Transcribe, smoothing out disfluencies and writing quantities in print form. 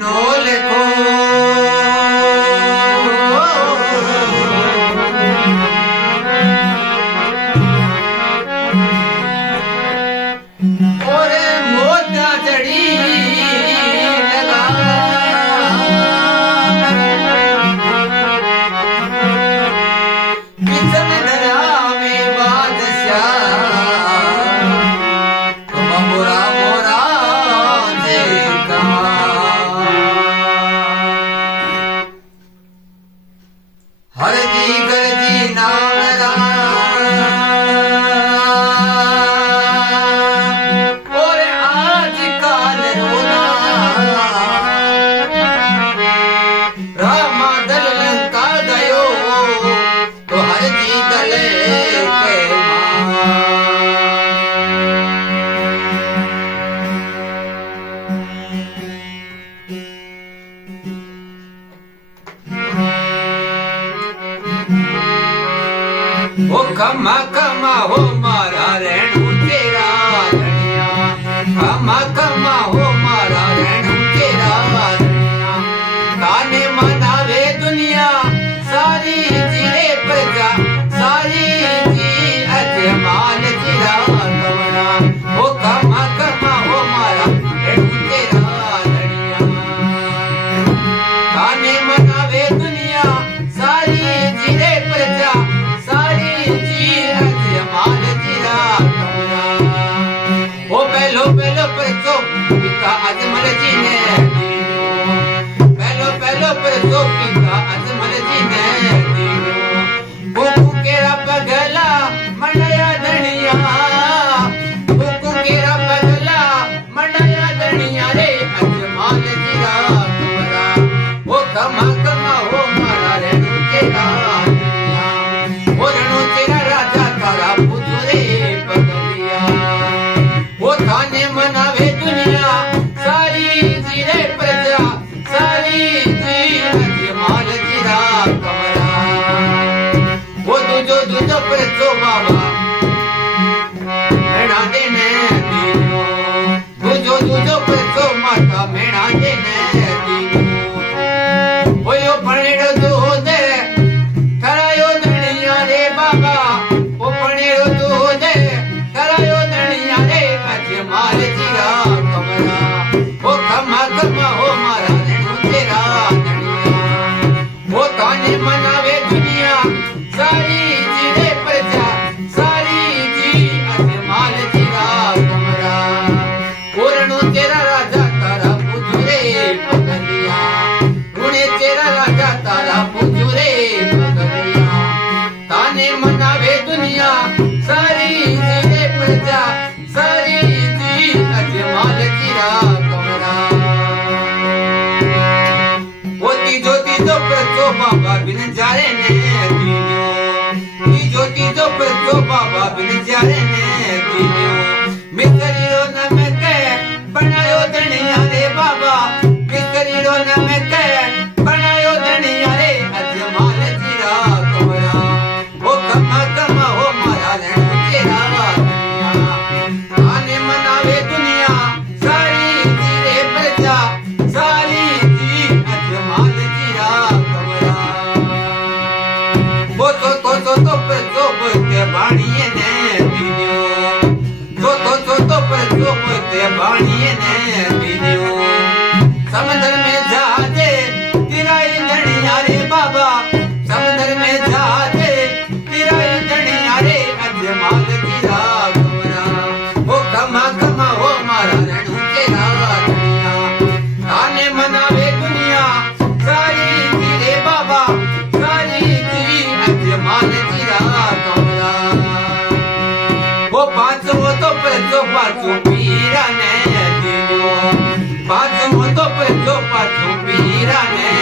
નો લેખો ઓરે મોટા જડી ओ खमा खमा हो मारा रेणु तेरा धनिया खमा खमा हो मारा रेणु तेरा धनिया ताने मनावे दुनिया सारी जिले प्रजा सारी जी अजमाल तेरा कमरा ओ खमा खमा हो मारा रेणु तेरा धनिया ताने मनावे दुनिया सारी जिले प्रजा पहलो परसो पिता अजमल जी ने पहलो परसो पिता अजमल जी ने बुकु केरा पगला मंडया धनिया बुकु केरा पगला मंडया धनिया रे अजमल जी रा कमरा वो कमा कमा हो मारा रे तेरा धनिया वो रणो तेरा राजा तारा पुतरे पगलिया वो थाने मनावे दुनिया सारी जिले प्रजा सारी जी अजमाल जीरा कमरा वो दूजो परसो बाबा मेणा देने दीनो दूजो परसो माता मेणा देने दीनो वो यो पणेड़ो दो दे करायो धनिया रे बाबा वो पणेड़ो दो दे करायो धनिया रे अजमाल जीरा कमरा वो खमा खमा हो मारा रेणु तेरा धनिया वो ताने मनावे दुनिया सारी जिले प्रजा सारी जी अजमाल जीरा कमरा वो रणु तेरा राजा तारा पुजुरे पगलिया रुणे तेरा राजा तारा पुजुरे पगलिया ताने मनावे दुनिया सारी जिले प्रजा सारी जी अजमाल जीरा कमरा वो तीजो परसो बाबा बिन जारे ने दीनो तीजो परसो बाबा बिन जारे ने दीनो मित्रीरो न मैं कह बनायो धनिया रे बाबा मित्रीरो न मैं कह बनायो धनिया रे अजमाल जीरा कमरा वो कमा कमा हो मारा रेणु तेरा आने मनावे दुनिया सारी जिले प्रजा सारी जी अजमाल जीरा कमरा वो तो परसो बोलते बाणिये ने दीनो तो परसो बोलते बाणिये ने दीनो समंदर में जहाजे तिराई धनिया रे बाबा समंदर में जहाजे तिराई धनिया रे अजमाल जीरा खमा खमा हो मारा रेणु तेरा धनिया ताने मनावे दुनिया सारी जिले बाबा सारी जी अजमाल जीरा कमरा वो पांचों तो परसो पांचों पीरा ने दीनो पांचों तो परसो पांचों पीरा ने